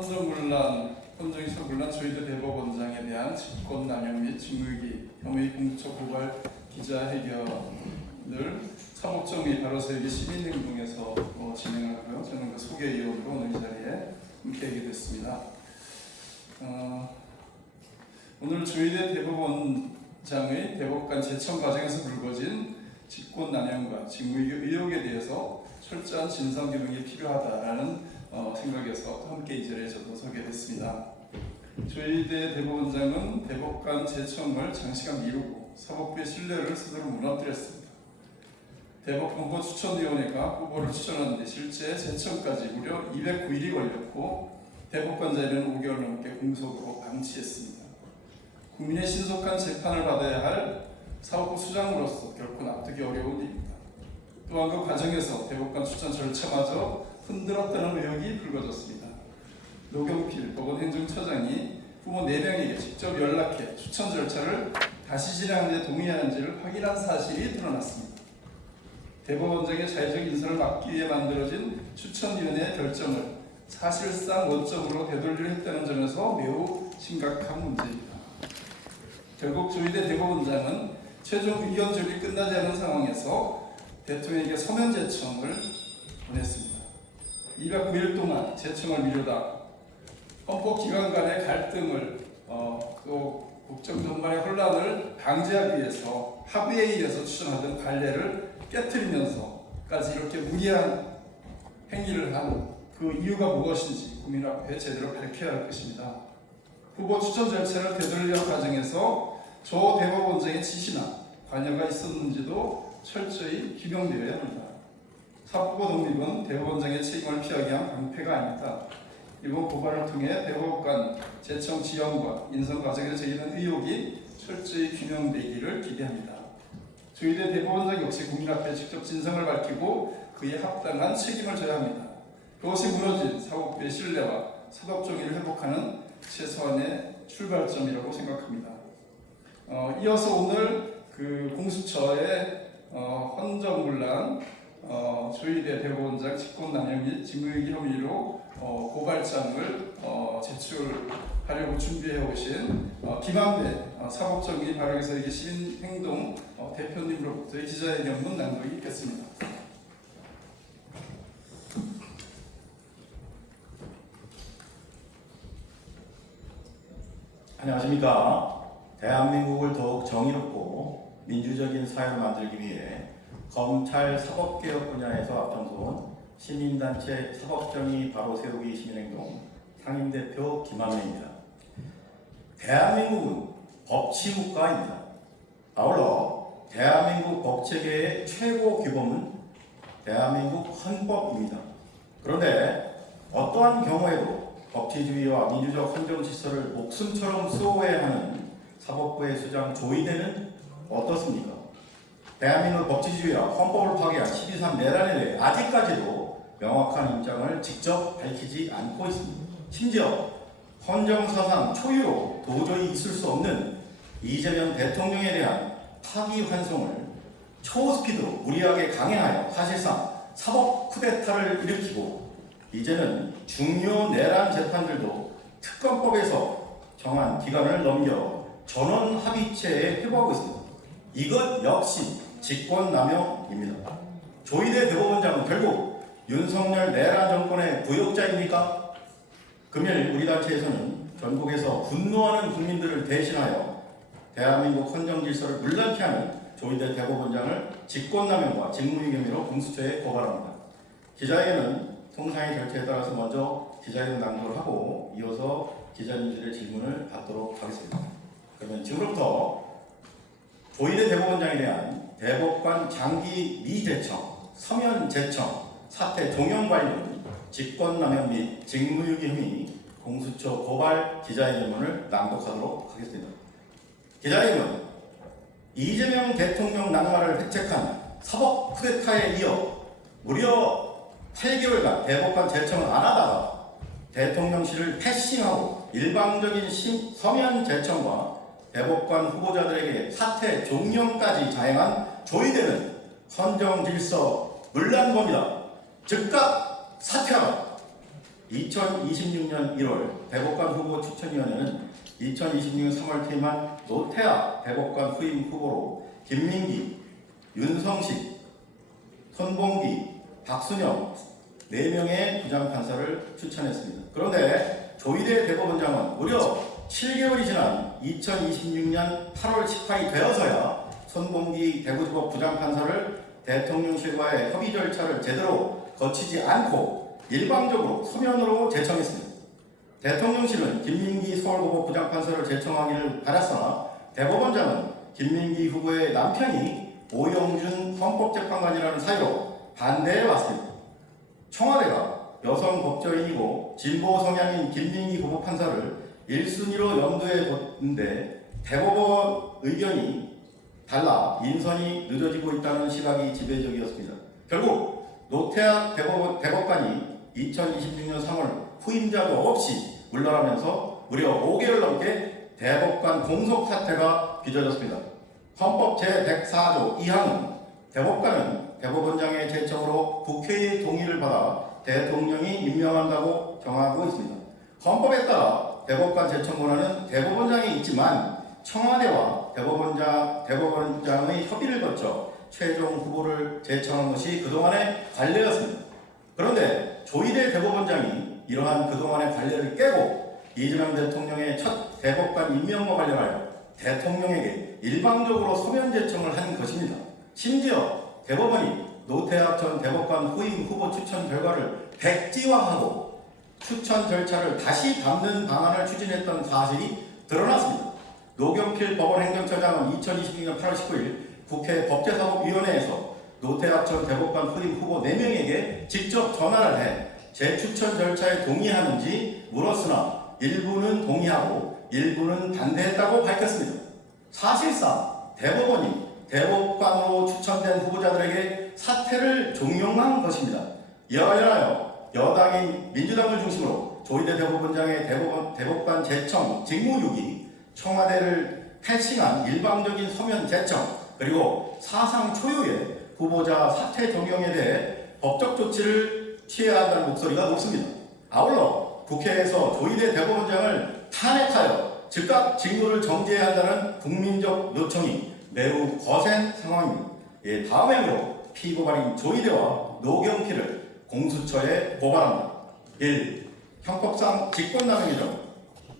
헌정이서물난 조희대 대법원장에 대한 직권남용 및 직무유기 혐의 공수처 고발 기자회견을 사법정의 바로 세우기 시민행동에서 진행하고요. 저는 그 소개위원으로 오늘 이 자리에 함께하게 됐습니다. 오늘 조희대 대법원장의 대법관 제청 과정에서 불거진 직권남용과 직무유기 의혹에 대해서 철저한 진상규명이 필요하다라는 생각에서 함께 이 자리에 저도 서게 됐습니다. 조희대 대법원장은 대법관 제청을 장시간 미루고 사법부의 신뢰를 스스로 무너뜨렸습니다. 대법관 후보 추천위원회가 후보를 추천하는데 실제 제청까지 무려 209일이 걸렸고 대법관 자리는 5개월 넘게 공석으로 방치했습니다. 국민의 신속한 재판을 받아야 할 사법부 수장으로서 결코 납득이 어려운 일입니다. 또한 그 과정에서 대법관 추천 절차마저 흔들었다는 의혹이 불거졌습니다. 노경필 법원 행정처장이 후보 4명에게 직접 연락해 추천 절차를 다시 진행하는 데 동의하는지를 확인한 사실이 드러났습니다. 대법원장의 자의적 인선을 막기 위해 만들어진 추천위원회의 결정을 사실상 원점으로 되돌리려 했다는 점에서 매우 심각한 문제입니다. 결국 조희대 대법원장은 최종 의견 조율이 끝나지 않은 상황에서 대통령에게 서면 제청을 보냈습니다. 209일 동안 제청을 미루다 헌법기관 간의 갈등을 또 국정 전반의 혼란을 방지하기 위해서 합의에 의해서 추천하던 관례를 깨트리면서까지 이렇게 무리한 행위를 한 그 이유가 무엇인지 국민 앞에 제대로 밝혀야 할 것입니다. 후보 추천 절차를 되돌리는 과정에서 조 대법원장의 지시나 관여가 있었는지도 철저히 규명되어야 합니다. 사법부 독립은 대법원장의 책임을 피하기 위한 방패가 아닙니다. 이번 고발을 통해 대법관 제청 지연과 인선 과정에서 제기된 의혹이 철저히 규명되기를 기대합니다. 조희대 대법원장 역시 국민 앞에 직접 진상을 밝히고 그에 합당한 책임을 져야 합니다. 그것이 무너진 사법부의 신뢰와 사법정의를 회복하는 최소한의 출발점이라고 생각합니다. 이어서 오늘 그 공수처의 헌정문란 조희대 대법원장 직권남용 및 직무유기 혐의로 고발장을 제출하려고 준비해 오신 김한배 사법정의 바르게 세우기 시민행동 대표님으로부터의 기자회견문 낭독이 있겠습니다. 안녕하십니까. 대한민국을 더욱 정의롭고 민주적인 사회로 만들기 위해 검찰 사법개혁 분야에서 앞장서온 시민단체 사법정의 바로 세우기 시민행동 상임대표 김한배입니다. 대한민국은 법치국가입니다. 아울러 대한민국 법체계의 최고 규범은 대한민국 헌법입니다. 그런데 어떠한 경우에도 법치주의와 민주적 헌정 질서를 목숨처럼 수호해야 하는 사법부의 수장 조희대는 어떻습니까? 대한민국 법치주의와 헌법을 파괴한 12.3 내란에 대해 아직까지도 명확한 입장을 직접 밝히지 않고 있습니다. 심지어 헌정사상 초유로 도저히 있을 수 없는 이재명 대통령에 대한 파기환송을 초스피드로 무리하게 강행하여 사실상 사법 쿠데타를 일으키고 이제는 중요 내란 재판들도 특검법에서 정한 기간을 넘겨 전원합의체에 회부하고 있습니다. 이것 역시 직권남용입니다. 조희대 대법원장은 결국 윤석열 내란 정권의 부역자입니까? 금일 우리 단체에서는 전국에서 분노하는 국민들을 대신하여 대한민국 헌정질서를 물란케 하는 조희대 대법원장을 직권남용과 직무유기 혐의로 공수처에 고발합니다. 기자회견은 통상의 절차에 따라서 먼저 기자회견 낭독을 하고 이어서 기자님들의 질문을 받도록 하겠습니다. 그러면 지금부터 조희대 대법원장에 대한 대법관 장기 미제청, 서면 제청, 사퇴 종용 관련 직권남용 및 직무유기 혐의 공수처 고발 기자회견문을 낭독하도록 하겠습니다. 기자회견 이재명 대통령 낙마를 획책한 사법 쿠데타에 이어 무려 8개월간 대법관 제청을 안 하다가 대통령실을 패싱하고 일방적인 서면 제청과 대법관 후보자들에게 사퇴 종용까지 자행한 조희대는 헌정 질서 문란범이다. 즉각 사퇴하라. 2026년 1월 대법관 후보 추천위원회는 2026년 3월 퇴임한 노태하 대법관 후임 후보로 김민기, 윤성식, 손봉기, 박순영 4명의 부장판사를 추천했습니다. 그런데 조희대 대법원장은 무려 7개월이 지난 2026년 8월 18일이 되어서야 손봉기 대구지법 부장판사를 대통령실과의 협의 절차를 제대로 거치지 않고 일방적으로 서면으로 제청했습니다. 대통령실은 김민기 서울고법 부장판사를 제청하기를 바랐으나 대법원장은 김민기 후보의 남편이 오영준 헌법재판관이라는 사유로 반대해 왔습니다. 청와대가 여성 법조인이고 진보 성향인 김민기 후보 판사를 1순위로 염두에 뒀는데 대법원 의견이 달라 인선이 늦어지고 있다는 시각이 지배적이었습니다. 결국 노태하 대법관이 2026년 3월 후임자도 없이 물러나면서 무려 5개월 넘게 대법관 공석 사태가 빚어졌습니다. 헌법 제104조 2항은 대법관은 대법원장의 제청으로 국회의 동의를 받아 대통령이 임명한다고 정하고 있습니다. 헌법에 따라 대법관 제청 권한은 대법원장이 있지만 청와대와 대법원장의 협의를 거쳐 최종 후보를 제청한 것이 그동안의 관례였습니다. 그런데 조희대 대법원장이 이러한 그동안의 관례를 깨고 이재명 대통령의 첫 대법관 임명과 관련하여 대통령에게 일방적으로 서면 제청을 한 것입니다. 심지어 대법원이 노태학 전 대법관 후임 후보 추천 결과를 백지화하고 추천 절차를 다시 밟는 방안을 추진했던 사실이 드러났습니다. 노경필 법원행정처장은 2026년 8월 19일 국회 법제사법위원회에서 노태학 전 대법관 후임 후보 4명에게 직접 전화를 해 재추천 절차에 동의하는지 물었으나 일부는 동의하고 일부는 반대했다고 밝혔습니다. 사실상 대법원이 대법관으로 추천된 후보자들에게 사퇴를 종용한 것입니다. 이와 관련하여 여당인 민주당을 중심으로 조희대 대법원장의 대법관 제청 직무유기, 청와대를 패싱한 일방적인 서면 제청, 그리고 사상 초유의 후보자 사퇴 적용에 대해 법적 조치를 취해야 한다는 목소리가 높습니다. 아울러 국회에서 조희대 대법원장을 탄핵하여 즉각 직무를 정지해야 한다는 국민적 요청이 매우 거센 상황입니다. 다음 행위로 피고발인 조희대와 노경필을 공수처에 고발합니다. 1. 형법상 직권남용이죠.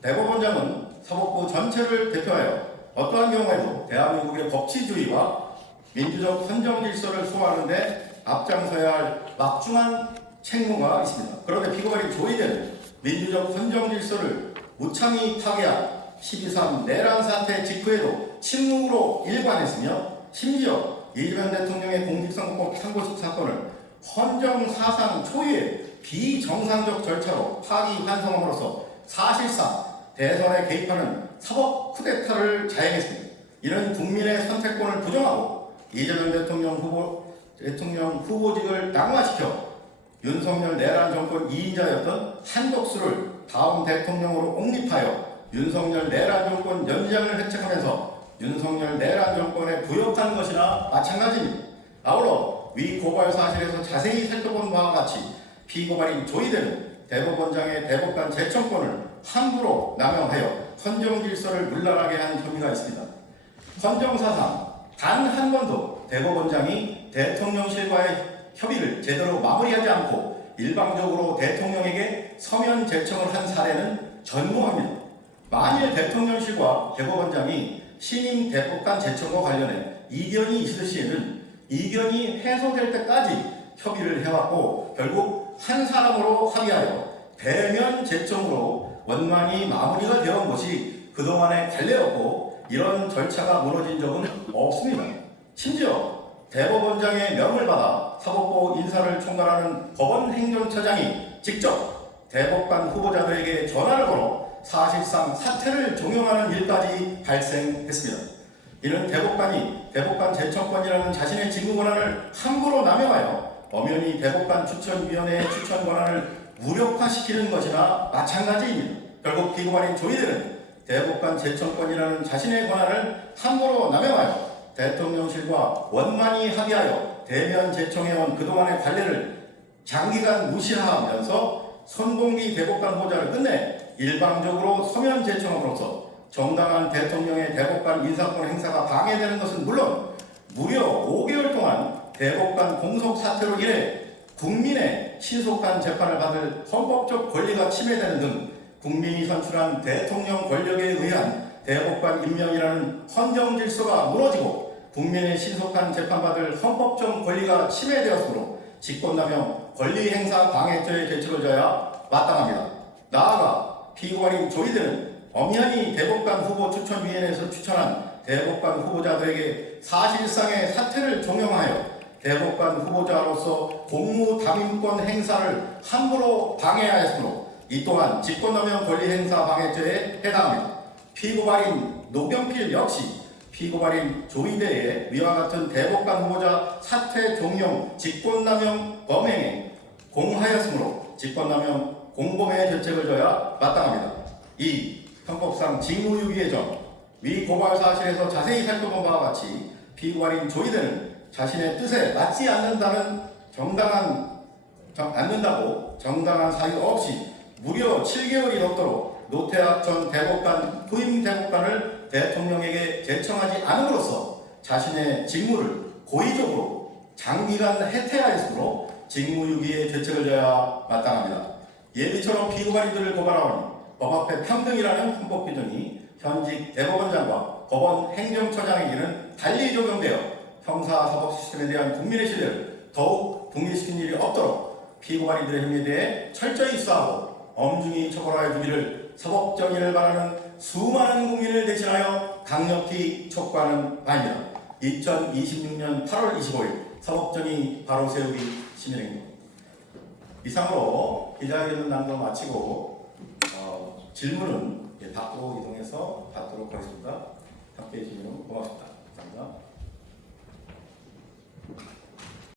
대법원장은 사법부 전체를 대표하여 어떠한 경우에도 대한민국의 법치주의와 민주적 선정 질서를 수호하는데 앞장서야 할 막중한 책무가 있습니다. 그런데 피고발인 조희대는 민주적 선정 질서를 무참히 파괴한 12.3 내란 사태 직후에도 침묵으로 일관했으며 심지어 이재명 대통령의 공직선거법 참고식 사건을 헌정사상 초유의 비정상적 절차로 파기환송함으로써 사실상 대선에 개입하는 사법 쿠데타를 자행했습니다. 이는 국민의 선택권을 부정하고 이재명 대통령 후보직을 낙마시켜 윤석열 내란 정권 2인자였던 한덕수를 다음 대통령으로 옹립하여 윤석열 내란 정권 연장을 획책하면서 윤석열 내란 정권에 부역한 것이나 마찬가지입니다. 아울러 위 고발 사실에서 자세히 살펴본 바와 같이 피고발인 조희대는 대법원장의 대법관 제청권을 함부로 남용하여 헌정 질서를 물러나게 한 혐의가 있습니다. 헌정사상 단 한 번도 대법원장이 대통령실과의 협의를 제대로 마무리하지 않고 일방적으로 대통령에게 서면 제청을 한 사례는 전무합니다. 만일 대통령실과 대법원장이 신임 대법관 제청과 관련해 이견이 있을 시에는 이견이 해소될 때까지 협의를 해왔고 결국 한 사람으로 합의하여 대면 제청으로 원만히 마무리가 되어온 것이 그동안의 관례였고 이런 절차가 무너진 적은 없습니다. 심지어 대법원장의 명을 받아 사법부 인사를 총괄하는 법원행정처장이 직접 대법관 후보자들에게 전화를 걸어 사실상 사퇴를 종용하는 일까지 발생했습니다. 이는 대법관이 대법관 제청권이라는 자신의 직무 권한을 함부로 남용하여 엄연히 대법관 추천위원회의 추천 권한을 무력화시키는 것이나 마찬가지입니다. 결국 피고발인 조희대는 대법관 제청권이라는 자신의 권한을 함부로 남용하여 대통령실과 원만히 합의하여 대면 제청해온 그동안의 관례를 장기간 무시하면서 손봉기 대법관 후보자를 끝내 일방적으로 서면 제청함으로써 정당한 대통령의 대법관 인사권 행사가 방해되는 것은 물론 무려 5개월 동안 대법관 공석 사태로 인해 국민의 신속한 재판을 받을 헌법적 권리가 침해되는 등 국민이 선출한 대통령 권력에 의한 대법관 임명이라는 헌정 질서가 무너지고 국민의 신속한 재판받을 헌법적 권리가 침해되었으므로 직권남용 권리행사 방해죄의 죄책을 져야 마땅합니다. 나아가 피고발인 조이들은 엄연히 대법관 후보 추천위원회에서 추천한 대법관 후보자들에게 사실상의 사퇴를 종용하여 대법관 후보자로서 공무담임권 행사를 함부로 방해하였으므로 이 또한 직권남용 권리행사 방해죄에 해당합니다. 피고발인 노경필 역시 피고발인 조이대의 위와 같은 대법관 후보자 사퇴 종용 직권남용 범행에 공하였으므로 직권남용 공범의 죄책을 져야 마땅합니다. 이 형법상 직무유기의 점, 위 고발 사실에서 자세히 살펴본 바와 같이 피고발인 조이대는 자신의 뜻에 맞지 않는다고 정당한 사유 없이 무려 7개월이 넘도록 노태학 전 대법관 후임 대법관을 대통령에게 제청하지 않음으로써 자신의 직무를 고의적으로 장기간 해태하였으므로 직무유기의 죄책을 져야 마땅합니다. 예비처럼 피고발인들을 고발하오니 법 앞에 평등이라는 헌법 규정이 현직 대법원장과 법원 행정처장에게는 달리 적용되어 형사사법 시스템에 대한 국민의 신뢰를 더욱 붕괴시킨 일이 없도록 피고발인들의 행위에 대해 철저히 수사하고 엄중히 처벌하여 주기를 사법정의를 바라는 수많은 국민을 대신하여 강력히 촉구하는 바입니다. 2026년 8월 25일 사법정의 바로 세우기 시민행동. 이상으로 기자회견 낭독 마치고 질문은 밖으로 이동해서 받도록 하겠습니다. 함께해 주시면 고맙습니다. 감사합니다.